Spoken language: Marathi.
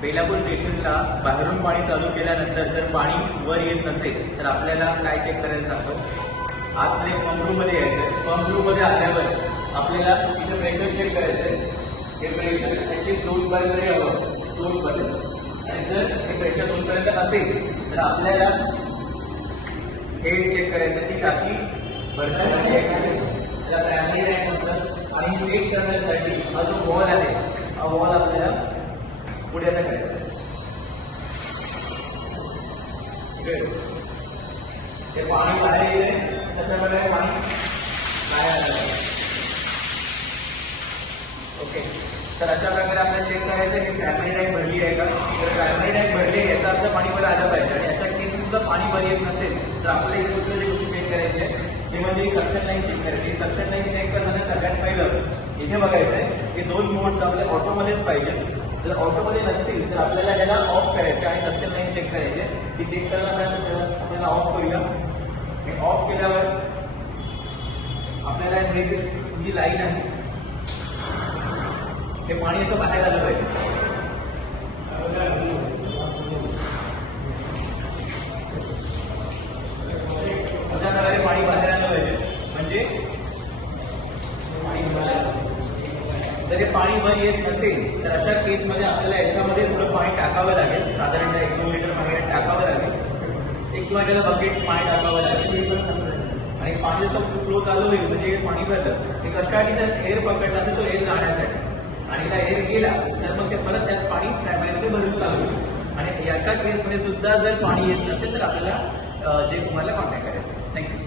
बेलापूर स्टेशनला बाहेरून पाणी चालू केल्यानंतर जर पाणी वर येत नसेल तर आपल्याला काय चेक करायला सांगतो, आतमध्ये पंप रूममध्ये यायचं. पंप रूममध्ये आल्यावर आपल्याला इथं प्रेशर चेक करायचं आहे. हे प्रेशर ॲटलीस्ट 2 पर्यंत यावं, 2 पर्यंत. आणि जर हे प्रेशर 2 पर्यंत असेल तर आपल्याला हेड चेक करायचं, ती टाकी भरताना त्याला प्रायमरी रॅक म्हणतात. आणि हे चेक करण्यासाठी हा जो वॉल आहे, हा वॉल आपल्याला पुढे असं करायचं. ते पाणी बाहेर येईल तशा प्रकारे पाणी बाहेर आलं. ओके, तर अशा प्रकारे आपल्याला चेक करायचं की प्रायमरी रॅक भरली आहे का. तर प्रायमरी रॅक भरली आहे याचा अर्थ पाणी वर आलं पाहिजे. आणि याच्या केस सुद्धा पाणी वर येत नसेल तर आपल्याला कुठल्या गोष्टी चेक करायचे ते म्हणजे सक्शन लाईन चेक करायची. सक्शन लाईन चेक करताना सगळ्यात पहिलं इथे बघायचं आहे की 2 मोड्स आपल्या ऑटोमध्येच पाहिजे. जर ऑटोमध्ये नसतील तर आपल्याला ह्याला ऑफ करायचं आणि सक्शन लाईन चेक करायचे. ती चेक करण्यापर्यंत आपल्याला ऑफ करूया. आणि ऑफ केल्यावर आपल्याला हे जी लाईन आहे हे पाणी असं बाहेर आलं पाहिजे. अशा प्रकारे पाणी बाहेर आलं पाहिजे. म्हणजे जर हे पाणी वर येत नसेल तर अशा केसमध्ये आपल्याला याच्यामध्ये थोडं पाणी टाकावं लागेल. साधारणतः 1-2 लिटर पाणी टाकावं लागेल. 1 किंवा त्याला बकेट पाणी टाकावं लागेल. आणि पाणी जसं फ्लो चालू होईल म्हणजे हे पाणी भरलं ते कशासाठी, त्यात एअर पकडला तर तो एअर जाण्यासाठी. आणि त्या एअर गेला तर मग ते परत त्यात पाणी प्रायमरीमध्ये भरून चालू होईल. आणि याच्या केसमध्ये सुद्धा जर पाणी येत नसेल तर आपल्याला जे कुमारला कॉन्टॅक्ट करायचं. थँक्यू.